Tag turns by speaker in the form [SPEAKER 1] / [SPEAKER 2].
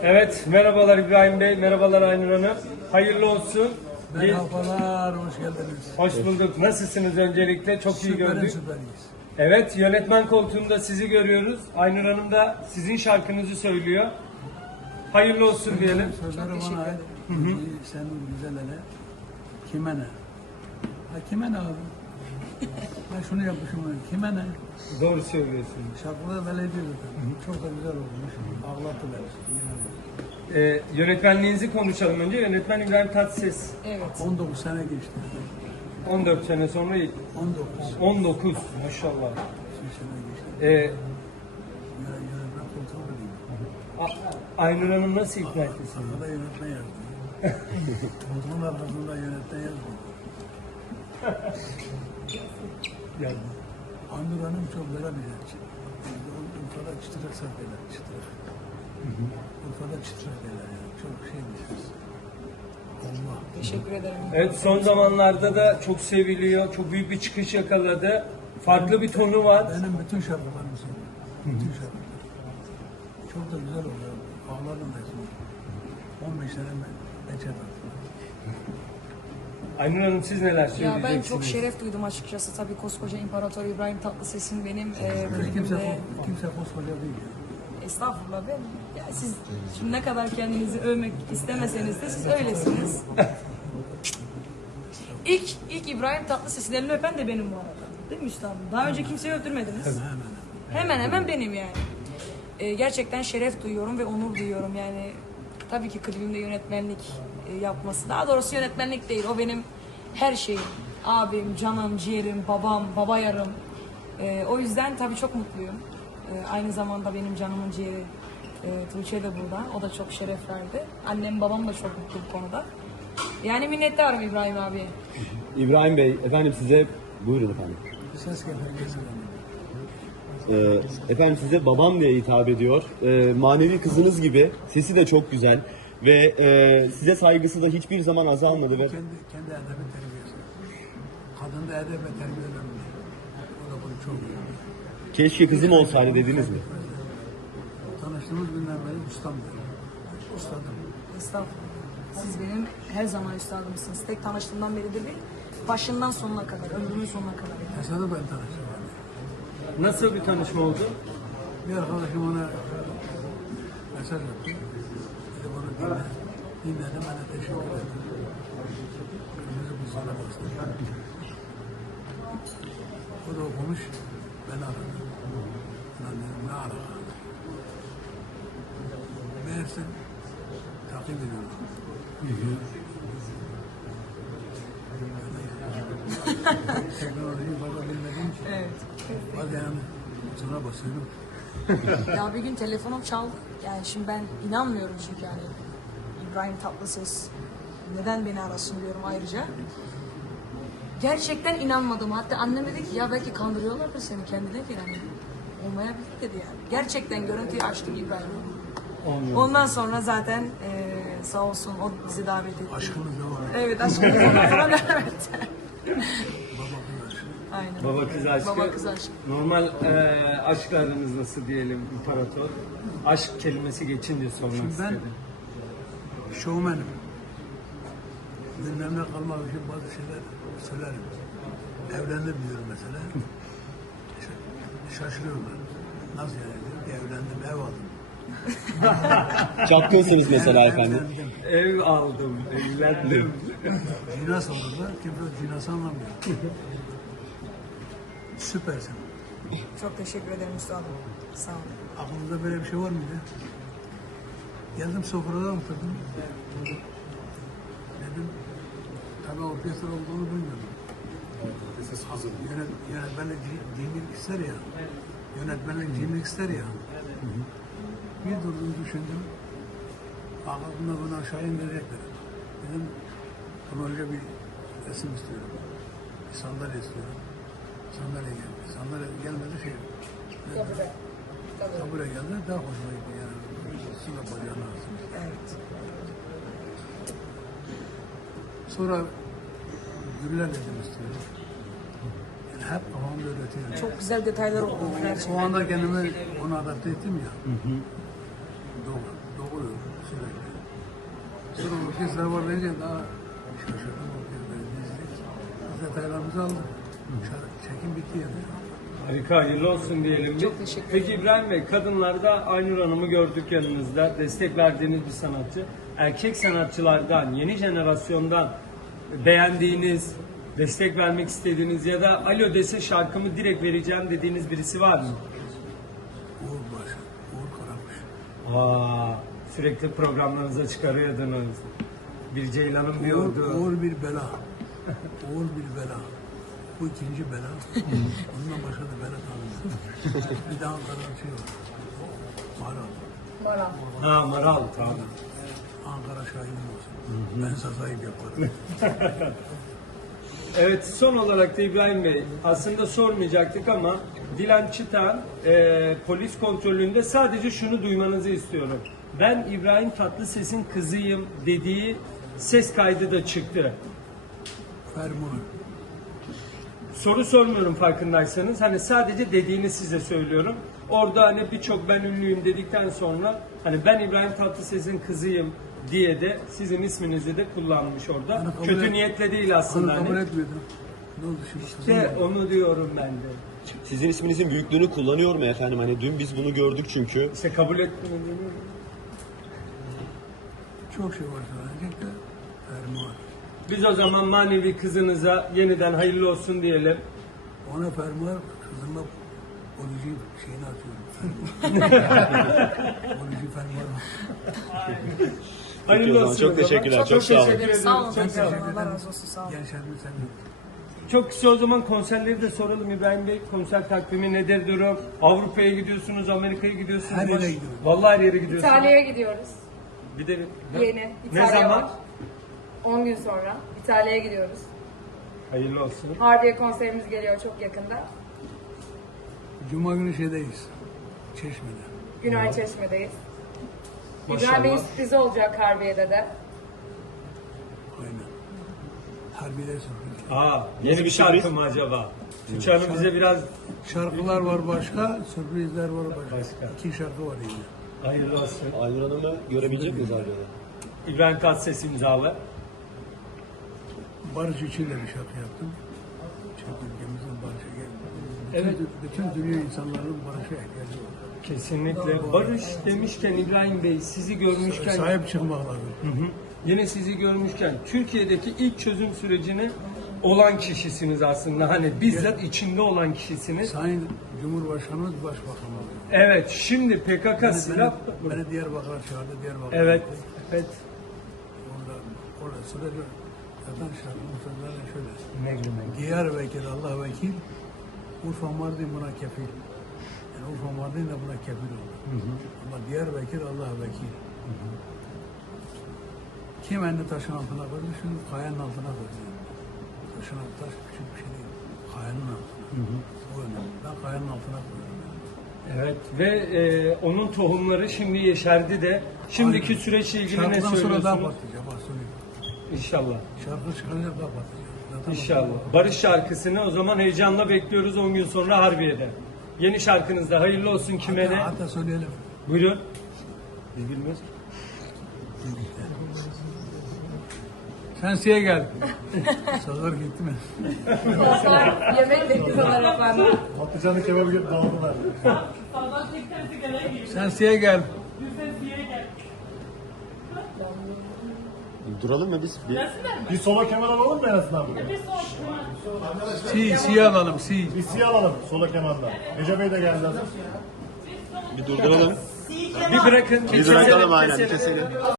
[SPEAKER 1] Evet, merhabalar İbrahim Bey, merhabalar Aynur Hanım. Hayırlı olsun.
[SPEAKER 2] Merhabalar, hoş geldiniz.
[SPEAKER 1] Hoş bulduk. Nasılsınız öncelikle? Çok iyi gördük.
[SPEAKER 2] Süperiz.
[SPEAKER 1] Evet, yönetmen koltuğunda sizi görüyoruz. Aynur Hanım da sizin şarkınızı söylüyor. Hayırlı olsun diyelim.
[SPEAKER 2] Sözleri bana ait. Senin güzel ele. Kime ne? Ha kime ne abi? Ben şunu yapmışım, kime ne?
[SPEAKER 1] Doğru söylüyorsunuz.
[SPEAKER 2] Şarkılar böyle ediyor zaten. Çok da güzel olmuş. Ağlattı beni.
[SPEAKER 1] Yönetmenliğinizi konuşalım önce. Yönetmen İbrahim Tatlıses.
[SPEAKER 3] Evet.
[SPEAKER 2] 19 sene geçti.
[SPEAKER 1] 14 sene sonra
[SPEAKER 2] 19.
[SPEAKER 1] 19 maşallah.
[SPEAKER 2] 2 sene geçti. Yönetmen koltuğu vereyim.
[SPEAKER 1] Aynur Hanım nasıl ikna etti sizi?
[SPEAKER 2] Arkada yönetmen yazdı. Koltuğun arkasında yönetmen yazdı.
[SPEAKER 1] Yani.
[SPEAKER 2] Aynur Hanım çok veremeyecek. Urfa'da çıtırak satıyorlar, çıtırak. Urfa'da çıtırak derler yani. Çok şey düşeriz. Allah.
[SPEAKER 3] Teşekkür ederim.
[SPEAKER 1] Evet, son zamanlarda da çok seviliyor. Çok büyük bir çıkış yakaladı. Farklı bir tonu var.
[SPEAKER 2] Benim bütün şarkılarımı seviyorum. Bütün şarkılar. Çok da güzel oluyor. Ağlarım da şimdi. 15 sene ben çet attım.
[SPEAKER 1] Aynur Hanım siz neler
[SPEAKER 3] Ya
[SPEAKER 1] söyleyeceksiniz?
[SPEAKER 3] ben çok şeref duydum açıkçası. Tabii koskoca İmparator İbrahim Tatlıses'in benim
[SPEAKER 2] Kimse
[SPEAKER 3] bölümümde...
[SPEAKER 2] koskoca değil ya.
[SPEAKER 3] Estağfurullah ben... Ya siz şimdi ne kadar kendinizi övmek istemeseniz de siz öylesiniz. İlk İbrahim Tatlıses'in elini öpen de benim bu arada. Değil mi üstadım? Daha önce kimseyi öldürmediniz. Hemen hemen benim yani. Gerçekten şeref duyuyorum ve onur duyuyorum yani. Tabii ki klibimde yönetmenlik yapması. Daha doğrusu yönetmenlik değil. O benim her şeyim. Abim, canım, ciğerim, babam, baba yarım. O yüzden tabii çok mutluyum. Aynı zamanda benim canımın ciğeri Tuğçe de burada. O da çok şeref verdi. Annem, babam da çok mutlu bu konuda. Yani minnettarım İbrahim abiye.
[SPEAKER 4] İbrahim Bey, efendim size... Buyurun efendim.
[SPEAKER 2] Ses gelir gelir.
[SPEAKER 4] Efendim size babam diye hitap ediyor. Manevi kızınız gibi, sesi de çok güzel. Ve size saygısı da hiçbir zaman azalmadı. Ve...
[SPEAKER 2] Kendi edebi terbiyesi. Kadın da edeb ve terbiye önemli. O da bunu çok iyi.
[SPEAKER 4] Keşke kızım olsaydı dediniz mi?
[SPEAKER 2] Tanıştığımız günden beri ustamdır. Ustadım.
[SPEAKER 3] Estağfurullah. Siz benim her zaman üstadımsınız. Tek tanıştığımdan beridir değil, başından sonuna kadar, ömrümün sonuna kadar.
[SPEAKER 2] Tesadüfen tanıştım.
[SPEAKER 1] Nasıl bir tanışma oldu?
[SPEAKER 2] Bir arkadaşım ona mesaj attı. Dedi bunu dinle. Dinledim, ben de teşekkür ederim. Kırmızı buzlara bastım. O da okumuş, beni aradı. Ben dedim, ne ara? Meğerse takip ediyorum. Teknolojiyi fazla bilmediğim için.
[SPEAKER 3] Evet.
[SPEAKER 2] Hadi yani butona basıyorum.
[SPEAKER 3] Ya bir gün telefonum çaldı. Yani şimdi ben inanmıyorum çünkü yani İbrahim Tatlıses neden beni arasın diyorum ayrıca. Gerçekten inanmadım. Hatta annem dedi ki ya belki kandırıyorlardır seni kendine ki yani. Olmayabilir dedi yani. Gerçekten görüntüyü açtım İbrahim'e. Ondan sonra zaten sağ olsun o bizi davet etti.
[SPEAKER 2] Aşkımız da var.
[SPEAKER 3] Evet aşkımız ondan sonra evet. Aynen.
[SPEAKER 1] Baba kız aşkı.
[SPEAKER 3] Baba kız aşkı.
[SPEAKER 1] Normal aşklarınız nasıl diyelim İmparator? Aşk kelimesi geçince sormak
[SPEAKER 2] Şimdi ben
[SPEAKER 1] istedim.
[SPEAKER 2] şovmenim. Bilmemle kalmak için bazı şeyler söylerim. Evlendim diyorum mesela. Şaşırıyorlar. Nasıl yani diyorum ki evlendim, ev aldım.
[SPEAKER 4] Çapkınsınız mesela efendim.
[SPEAKER 2] Evlendim.
[SPEAKER 1] Ev aldım, evlendim.
[SPEAKER 2] Cinas alırlar, kimse cinası anlamıyor. Süpersin.
[SPEAKER 3] Çok teşekkür ederim üstadım. Sağ olun.
[SPEAKER 2] Aklınızda böyle bir şey var mıydı? Geldim sofrada oturdum. Dedim, tabii orkestra olduğunu bilmiyordum. Yönetmenlik cinlik ister ya. Yönetmenlik cinlik ister ya. Bir durdum düşündüm. Aklımda bunu aşağı indirecekler. Dedim, bunu önce bir resim istiyorum. Bir sandalye istiyorum. Sandalye geldi. Sandalye gelmedi şey. Tabure geldi. Daha hoşuma gitti yani. Sıla bacağına astım.
[SPEAKER 3] Evet.
[SPEAKER 2] Sonra güller dedim istiyorum. Yani hep kafamda üretiyorum.
[SPEAKER 3] Çok güzel detaylar oldu gerçekten.
[SPEAKER 2] O anda kendimi ona adapte ettim ya. Doğuyor. orkestra var deyince daha şaşırdım. Biz detaylarımızı aldık. Çekim bitti yani.
[SPEAKER 1] Harika, hayırlı olsun diyelim.
[SPEAKER 3] Çok teşekkür
[SPEAKER 1] Peki İbrahim Bey, kadınlarda Aynur Hanım'ı gördük yanınızda. Destek verdiğiniz bir sanatçı. Erkek sanatçılardan, yeni jenerasyondan beğendiğiniz, destek vermek istediğiniz ya da alo dese şarkımı direkt vereceğim dediğiniz birisi var mı?
[SPEAKER 2] Uğur Başı, Uğur Karakuş.
[SPEAKER 1] Sürekli programlarınıza çıkarıyordunuz. Bir Ceylan'ın bir
[SPEAKER 2] Uğur,
[SPEAKER 1] ordu.
[SPEAKER 2] Uğur bir bela. Uğur bir bela. Bu ikinci bela. Ondan başka da bela tanımıyor. Bir daha Ankara'da şey var. Maral.
[SPEAKER 1] Ha, Maral, tamam.
[SPEAKER 2] Ankara şahidim olsun. Ben sazayıp yaparım.
[SPEAKER 1] Evet, son olarak da İbrahim Bey, aslında sormayacaktık ama Dilan Çıtan polis kontrolünde sadece şunu duymanızı istiyorum. Ben İbrahim Tatlıses'in kızıyım dediği ses kaydı da çıktı.
[SPEAKER 2] Fermuar.
[SPEAKER 1] Soru sormuyorum farkındaysanız. Hani sadece dediğini size söylüyorum. Orada hani birçok ben ünlüyüm dedikten sonra hani ben İbrahim Tatlıses'in kızıyım diye de sizin isminizi de kullanmış orada.
[SPEAKER 2] Hani kabul
[SPEAKER 1] Kötü
[SPEAKER 2] et-
[SPEAKER 1] niyetle değil
[SPEAKER 2] Onu
[SPEAKER 1] aslında.
[SPEAKER 2] kabul
[SPEAKER 1] Hani.
[SPEAKER 2] etmiyordum. Ne oldu şimdi?
[SPEAKER 1] İşte onu diyorum ben de.
[SPEAKER 4] Sizin isminizin büyüklüğünü kullanıyor mu efendim? Hani dün biz bunu gördük çünkü.
[SPEAKER 1] İşte kabul etmiyorum.
[SPEAKER 2] Çok şey var söyleyecek de fermuar.
[SPEAKER 1] Biz o zaman manevi kızınıza yeniden hayırlı olsun diyelim.
[SPEAKER 2] Ona fermuar, kızıma polici şeyini atıyorum. Polici fermuar.
[SPEAKER 1] Hayırlı
[SPEAKER 4] o zaman
[SPEAKER 1] olsun.
[SPEAKER 4] çok
[SPEAKER 1] o zaman.
[SPEAKER 4] teşekkürler, çok sağ olun.
[SPEAKER 1] teşekkür ederim.
[SPEAKER 3] Sağ olun.
[SPEAKER 1] Çok sağ olun.
[SPEAKER 3] Allah razı olsun. Sağ olun.
[SPEAKER 2] Gençlerini sen de.
[SPEAKER 1] Çok kısa o zaman konserleri de soralım İbrahim Bey. Konser takvimi nedir durum? Avrupa'ya gidiyorsunuz, Amerika'ya gidiyorsunuz.
[SPEAKER 2] Her yere gidiyorum.
[SPEAKER 1] Vallahi her yere gidiyorsunuz.
[SPEAKER 5] İtalya'ya gidiyoruz.
[SPEAKER 1] Bir de
[SPEAKER 5] Yeni.
[SPEAKER 1] Ne
[SPEAKER 5] İtalya
[SPEAKER 1] zaman?
[SPEAKER 5] var. 10 gün sonra İtalya'ya gidiyoruz.
[SPEAKER 1] Hayırlı olsun.
[SPEAKER 5] Harbiye konserimiz geliyor çok yakında.
[SPEAKER 2] Cuma günü şeydeyiz. Çeşme'de.
[SPEAKER 5] Günay Çeşme'deyiz.
[SPEAKER 1] Maşallah.
[SPEAKER 5] İbrahim Bey'in sürprizi olacak Harbiye'de de.
[SPEAKER 2] Aynen. Harbiye'de sürpriz.
[SPEAKER 1] Yeni bir
[SPEAKER 4] bir
[SPEAKER 1] şarkı
[SPEAKER 4] sürpriz?
[SPEAKER 1] mı acaba? Tuğçe Hanım bize biraz
[SPEAKER 2] Şarkılar var başka, sürprizler var başka.
[SPEAKER 1] Başka.
[SPEAKER 2] 2 şarkı var yine.
[SPEAKER 1] hayırlı olsun.
[SPEAKER 4] Aynur Hanım'ı görebilecek miyiz Aynur
[SPEAKER 1] İbrahim Tatlıses imzalı.
[SPEAKER 2] Barış için de bir şarkı yaptım. Çünkü ülkemizin barışa geldi.
[SPEAKER 1] Evet.
[SPEAKER 2] Bütün dünya insanların barışa ihtiyacı var.
[SPEAKER 1] Kesinlikle. Barış demişken İbrahim Bey sizi görmüşken
[SPEAKER 2] Sahip çıkmak lazım.
[SPEAKER 1] yine sizi görmüşken Türkiye'deki ilk çözüm sürecini olan kişisiniz aslında. Hani bizzat içinde olan kişisiniz.
[SPEAKER 2] Sayın Cumhurbaşkanımız Başbakanımız.
[SPEAKER 1] Evet, şimdi PKK silah...
[SPEAKER 2] Beni Diyarbakır'a çağırdı. Diyarbakır'a
[SPEAKER 1] Evet,
[SPEAKER 2] gittim.
[SPEAKER 1] evet.
[SPEAKER 2] Orada sırada zaten şarkının sözleri şöyle.
[SPEAKER 1] Ne güzel.
[SPEAKER 2] Diyarbakır Allah vekil, Urfa Mardin buna kefil. Yani Urfa Mardin de buna kefil oldu. Ama Diyarbakır Allah vekil. Kim elini taşın altına koydu, şimdi kayanın altına koydu. Taşın altı taş küçük bir şey değil. Kayanın altına. O önemli. Ben kayanın altına koydum.
[SPEAKER 1] Evet ve onun tohumları şimdi yeşerdi de şimdiki
[SPEAKER 2] Aynen.
[SPEAKER 1] süreçle ilgili ne
[SPEAKER 2] Şarkıdan sonra daha
[SPEAKER 1] söylüyorsunuz?
[SPEAKER 2] patlayacak. Bak söyleyeyim.
[SPEAKER 1] İnşallah.
[SPEAKER 2] Şarkı çıkınca daha patlayacak. Zaten
[SPEAKER 1] İnşallah. Barış şarkısını o zaman heyecanla bekliyoruz 10 gün sonra Harbiye'de. Yeni şarkınızda hayırlı olsun kime ne?
[SPEAKER 2] Hatta söyleyelim.
[SPEAKER 1] Buyurun. Biz bilmiyoruz.
[SPEAKER 2] Sensiye gel. Sazlar gitti mi?
[SPEAKER 5] Dostlar yemek bekliyorlar efendim.
[SPEAKER 6] Patlıcanlı kebabı gibi dağıldılar.
[SPEAKER 2] Sensiye gel.
[SPEAKER 4] Duralım mı biz?
[SPEAKER 6] Bir solo kemer alalım mı en azından?
[SPEAKER 2] Si alalım, si.
[SPEAKER 6] Bir siyah alalım solo kemanla. Ece Bey de geldi hazır.
[SPEAKER 4] Bir durduralım.
[SPEAKER 1] Bir bırakın.
[SPEAKER 4] Bir bırakalım
[SPEAKER 1] keselim,
[SPEAKER 4] aynen.
[SPEAKER 1] keselim.
[SPEAKER 4] Keselim.